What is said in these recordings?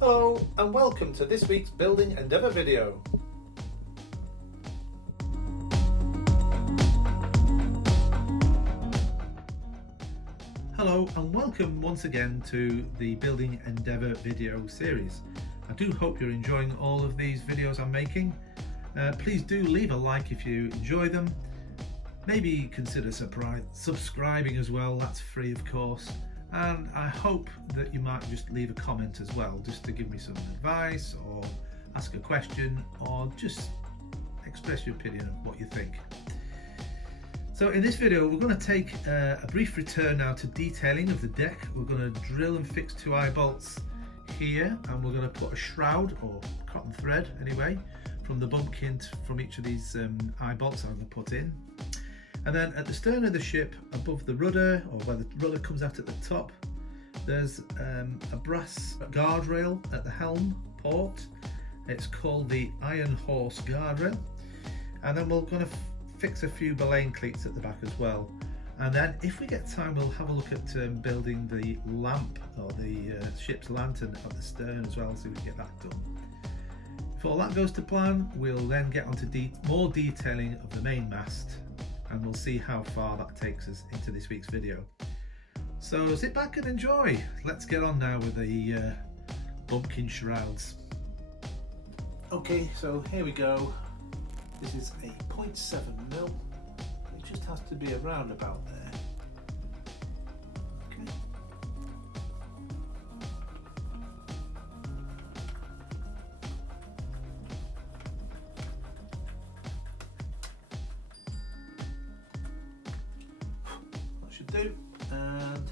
Hello and welcome to this week's Building Endeavour video. Hello and welcome once again to the Building Endeavour video series. I do hope you're enjoying all of these videos I'm making. Please do leave a like if you enjoy them. Maybe consider subscribing as well, that's free of course. And I hope that you might just leave a comment as well, just to give me some advice or ask a question or just express your opinion of what you think. So in this video we're going to take a brief return now to detailing of the deck. We're going to drill and fix 2 eye bolts here, and we're going to put a shroud or cotton thread anyway from the bumpkin from each of these eye bolts I'm going to put in. And then at the stern of the ship, above the rudder, or where the rudder comes out at the top, there's a brass guardrail at the helm port. It's called the Iron Horse guardrail. And then we're going to fix a few belaying cleats at the back as well. And then if we get time, we'll have a look at building the lamp or the ship's lantern at the stern as well, so we can get that done. If all that goes to plan, we'll then get on to more detailing of the main mast, and we'll see how far that takes us into this week's video. So sit back and enjoy. Let's get on now with the bumpkin shrouds. Okay, so here we go. This is a 0.7mm. It just has to be around about there. Okay. Do and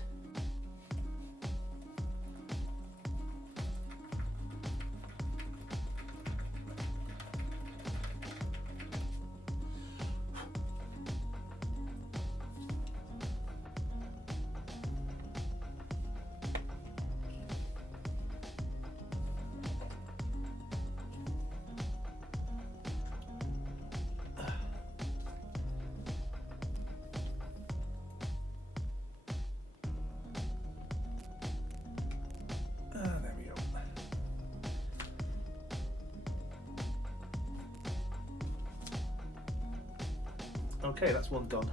okay, that's one done.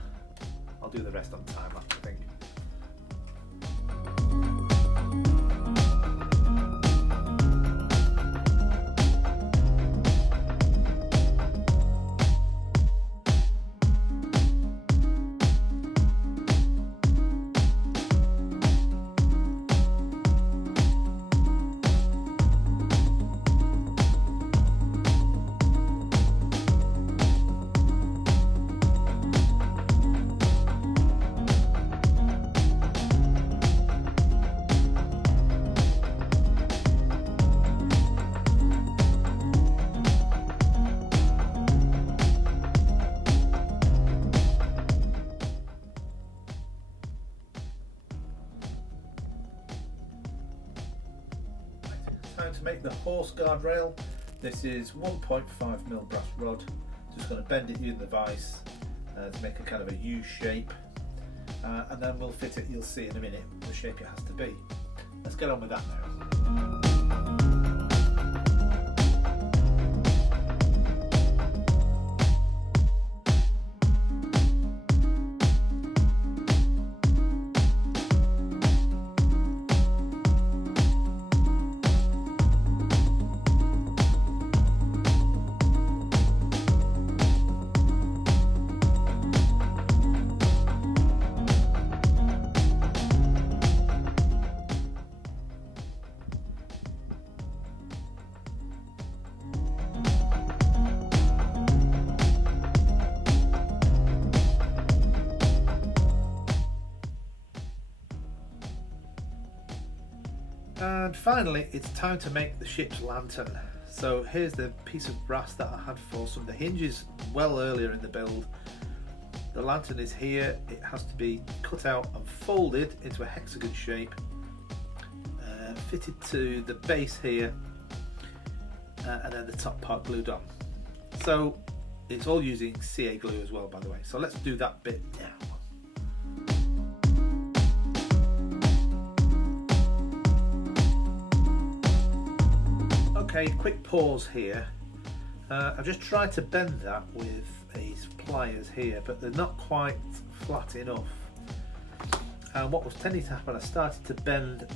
I'll do the rest on time lapse, I think. Time to make the horse guardrail. This is 1.5mm brass rod. Just going to bend it using the vise to make a kind of a U shape, and then we'll fit it. You'll see in a minute the shape it has to be. Let's get on with that now. And finally, it's time to make the ship's lantern. So here's the piece of brass that I had for some of the hinges well earlier in the build. The lantern is here. It has to be cut out and folded into a hexagon shape, fitted to the base here, and then the top part glued on. So it's all using CA glue as well, by the way. So let's do that bit now. Okay, quick pause here. I've just tried to bend that with these pliers here, but they're not quite flat enough. And what was tending to happen, I started to bend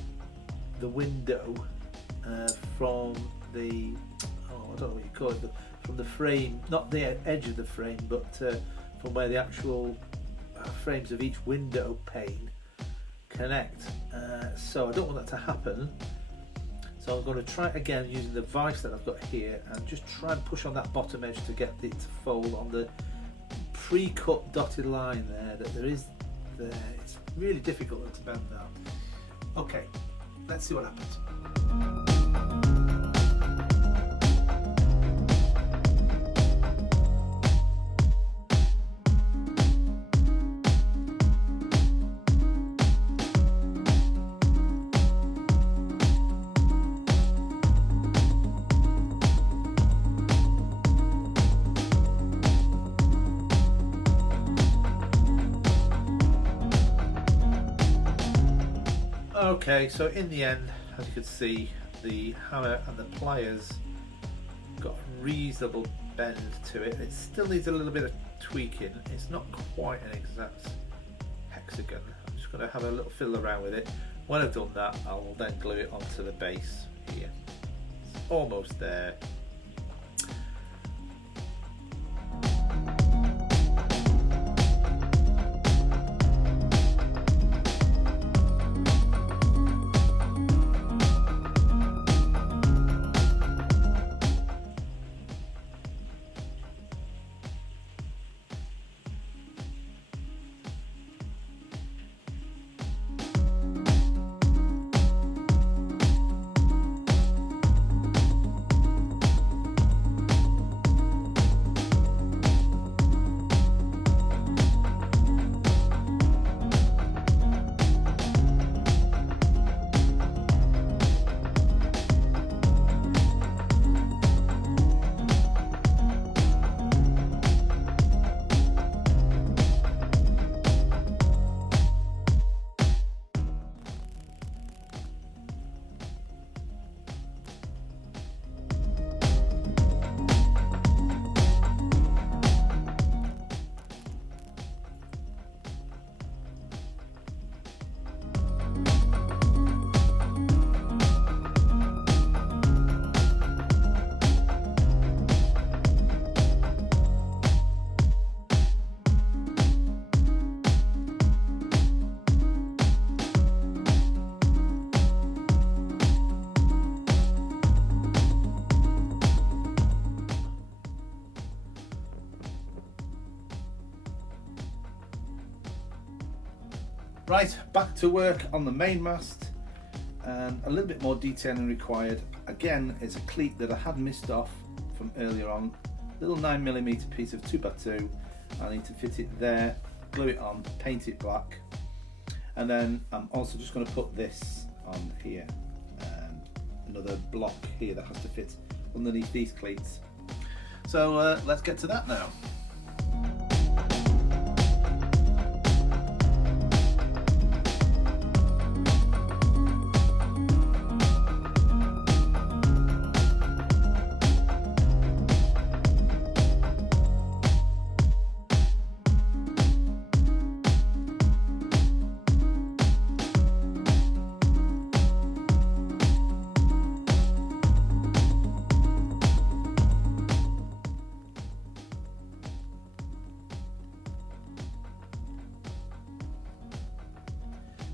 the window from the, I don't know what you call it, from the frame, not the edge of the frame, but from where the actual frames of each window pane connect. So I don't want that to happen. So I'm going to try it again using the vise that I've got here and just try and push on that bottom edge to get it to fold on the pre-cut dotted line there that there is there. It's really difficult to bend that. Okay, let's see what happens. Okay, so in the end, as you can see, the hammer and the pliers got a reasonable bend to it. It still needs a little bit of tweaking. It's not quite an exact hexagon. I'm just going to have a little fiddle around with it. When I've done that, I will then glue it onto the base here. It's almost there. Right, back to work on the main mast, and a little bit more detailing required. Again, it's a cleat that I had missed off from earlier on, little 9mm piece of 2x2. I need to fit it there, glue it on, paint it black, and then I'm also just going to put this on here, another block here that has to fit underneath these cleats. So let's get to that now.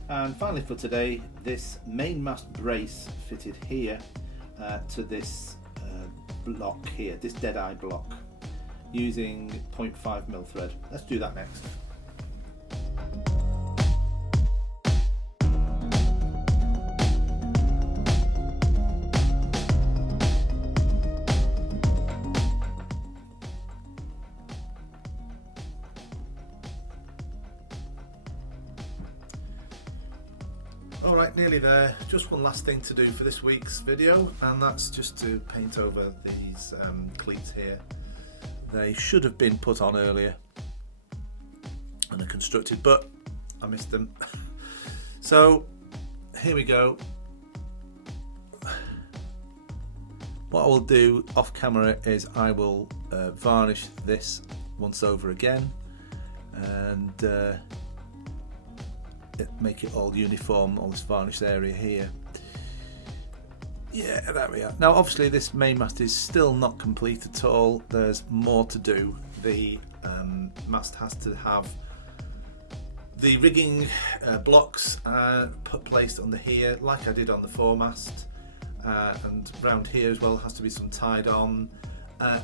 And finally for today, this main mast brace fitted here to this block here, this dead eye block, using 0.5mm thread. Let's do that next. Alright, nearly there. Just one last thing to do for this week's video, and that's just to paint over these cleats here. They should have been put on earlier and are constructed, but I missed them. So here we go. What I will do off camera is I will varnish this once over again and make it all uniform, all this varnished area here. Yeah, there we are. Now obviously this main mast is still not complete at all. There's more to do. The mast has to have the rigging blocks placed under here like I did on the foremast, and round here as well has to be some tied on.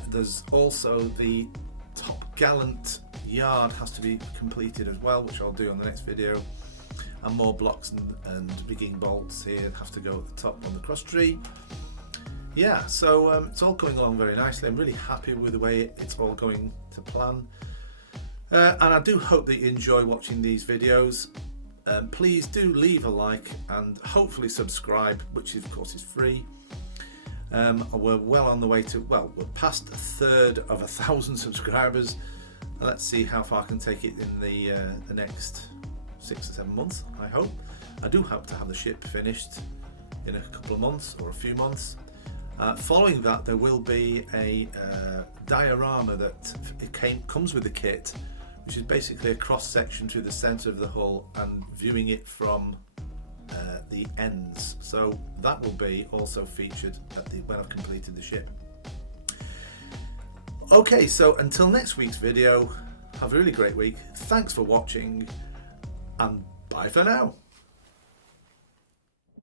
There's also the top gallant yard has to be completed as well, which I'll do on the next video. And more blocks and rigging bolts here have to go at the top on the cross tree. Yeah, so it's all going along very nicely. I'm really happy with the way it's all going to plan. And I do hope that you enjoy watching these videos. Please do leave a like and hopefully subscribe, which of course is free. We're well on the way to, well, we're past a third of 1,000 subscribers. Let's see how far I can take it in the next 6 or 7 months, I hope. I do hope to have the ship finished in a couple of months or a few months. Following that, there will be a diorama that comes with the kit, which is basically a cross section through the centre of the hull and viewing it from the ends. So that will be also featured when I've completed the ship. Okay, so until next week's video, have a really great week. Thanks for watching, and bye for now.